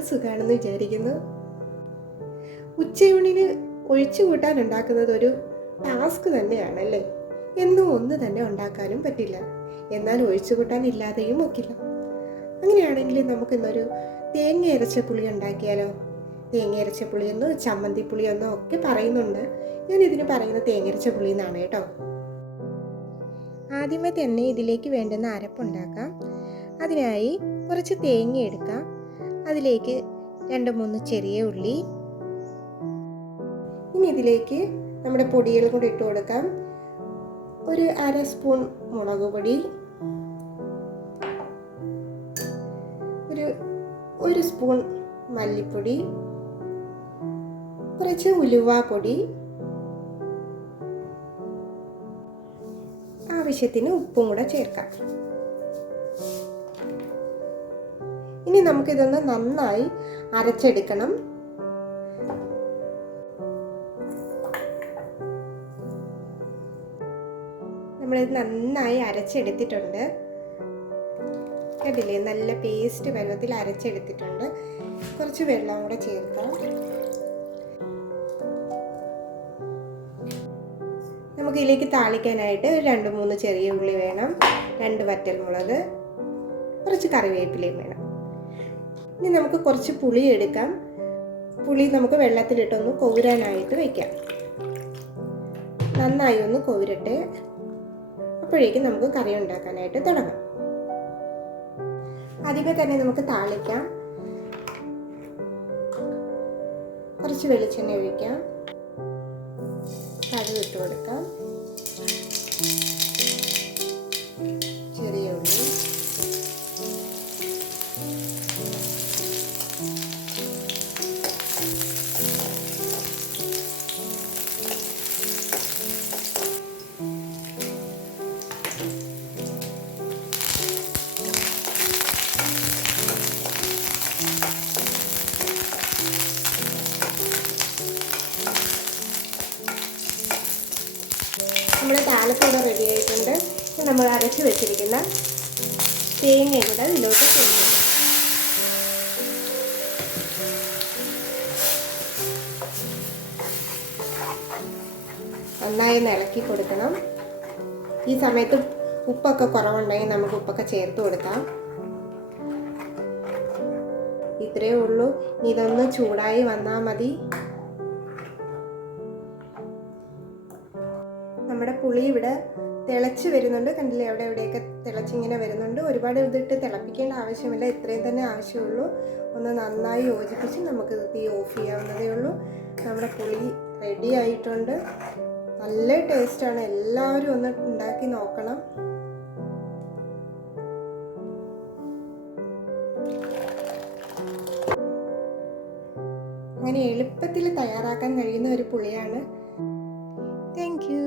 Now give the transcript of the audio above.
സുഖമാണെന്ന് വിചാരിക്കുന്നു? ഉച്ചയൂണിന് ഒഴിച്ചു കൂട്ടാൻ ഉണ്ടാക്കുന്നത് ഒരു ടാസ്ക് തന്നെയാണല്ലേ? എന്നും ഒന്ന് തന്നെ ഉണ്ടാക്കാനും പറ്റില്ല. എന്നാൽ ഒഴിച്ചു കൂട്ടാൻ ഇല്ലാതെയും ഒക്കില്ല. അങ്ങനെയാണെങ്കിൽ നമുക്കിന്നൊരു തേങ്ങ അരച്ച പുളി ഉണ്ടാക്കിയാലോ? തേങ്ങ അരച്ച പുളിയെന്നോ ചമ്മന്തി പുളിയെന്നോ ഒക്കെ പറയുന്നുണ്ട്. ഞാൻ ഇതിന് പറയുന്ന തേങ്ങ അരച്ച പുളി എന്നാണ് കേട്ടോ. ആദ്യമേ തന്നെ ഇതിലേക്ക് വേണ്ടുന്ന അരപ്പുണ്ടാക്കാം അതിനായി കുറച്ച് തേങ്ങ എടുക്കാം. അതിലേക്ക് രണ്ട് മൂന്ന് ചെറിയ ഉള്ളി. ഇനി ഇതിലേക്ക് നമ്മുടെ പൊടികൾ കൂടി ഇട്ട് കൊടുക്കാം. ഒരു അര സ്പൂൺ മുളക് പൊടി. ഒരു ഒരു സ്പൂൺ മല്ലിപ്പൊടി. കുറച്ച് ഉലുവാപ്പൊടി ആവശ്യത്തിന് ഉപ്പും കൂടെ ചേർക്കാം. ഇനി നമുക്ക് നമുക്കിതൊന്ന് നന്നായി അരച്ചെടുക്കണം. നമ്മളിത് നന്നായി അരച്ചെടുത്തിട്ടുണ്ട്. കണ്ടില്ലേ? നല്ല പേസ്റ്റ് വെള്ളത്തിൽ അരച്ചെടുത്തിട്ടുണ്ട്. കുറച്ച് വെള്ളം കൂടെ ചേർക്കാം. നമുക്ക് ഇതിലേക്ക് താളിക്കാനായിട്ട് രണ്ട് മൂന്ന് ചെറിയ ഉള്ളി വേണം. രണ്ട് വറ്റൽമുളക്. കുറച്ച് കറിവേപ്പിലയും വേണം. ഇനി നമുക്ക് കുറച്ച് പുളി എടുക്കാം. പുളി നമുക്ക് വെള്ളത്തിലിട്ടൊന്ന് കൊവുരാനായിട്ട് വയ്ക്കാം നന്നായി ഒന്ന് കൗരട്ടെ അപ്പോഴേക്കും നമുക്ക് കറി ഉണ്ടാക്കാനായിട്ട് തുടങ്ങാം. ആദ്യമേ തന്നെ നമുക്ക് താളിക്കാം. കുറച്ച് വെളിച്ചെണ്ണ ഒഴിക്കാം. കടുക് ഇട്ട് കൊടുക്കാം. നമ്മുടെ താലത്തോടെ റെഡി ആയിട്ടുണ്ട്. നമ്മൾ അരച്ച് വെച്ചിരിക്കുന്ന തേങ്ങയും കൂടെ ഇതിലോട്ട് ചേർക്കും നന്നായി ഇളക്കി കൊടുക്കണം. ഈ സമയത്ത് ഉപ്പൊക്കെ കുറവുണ്ടെങ്കിൽ നമുക്ക് ഉപ്പൊക്കെ ചേർത്ത് കൊടുക്കാം. ഇത്രയേ ഉള്ളൂ. ഇതൊന്ന് ചൂടായി വന്നാൽ മതി. പുളി ഇവിടെ തിളച്ച് വരുന്നുണ്ട്. കണ്ടില്ലേ? അവിടെ എവിടെയൊക്കെ തിളച്ചിങ്ങനെ വരുന്നുണ്ട്. ഒരുപാട് ഇതിട്ട് തിളപ്പിക്കേണ്ട ആവശ്യമില്ല. ഇത്രയും തന്നെ ആവശ്യമുള്ളൂ. ഒന്ന് നന്നായി യോജിപ്പിച്ച് നമുക്ക് തീ ഓഫ് ചെയ്യാവുന്നതേ ഉള്ളൂ. നമ്മുടെ പുളി റെഡി ആയിട്ടുണ്ട്. നല്ല ടേസ്റ്റാണ് എല്ലാവരും ഒന്ന് ഉണ്ടാക്കി നോക്കണം. അങ്ങനെ എളുപ്പത്തിൽ തയ്യാറാക്കാൻ കഴിയുന്ന ഒരു പുളിയാണ്. Thank you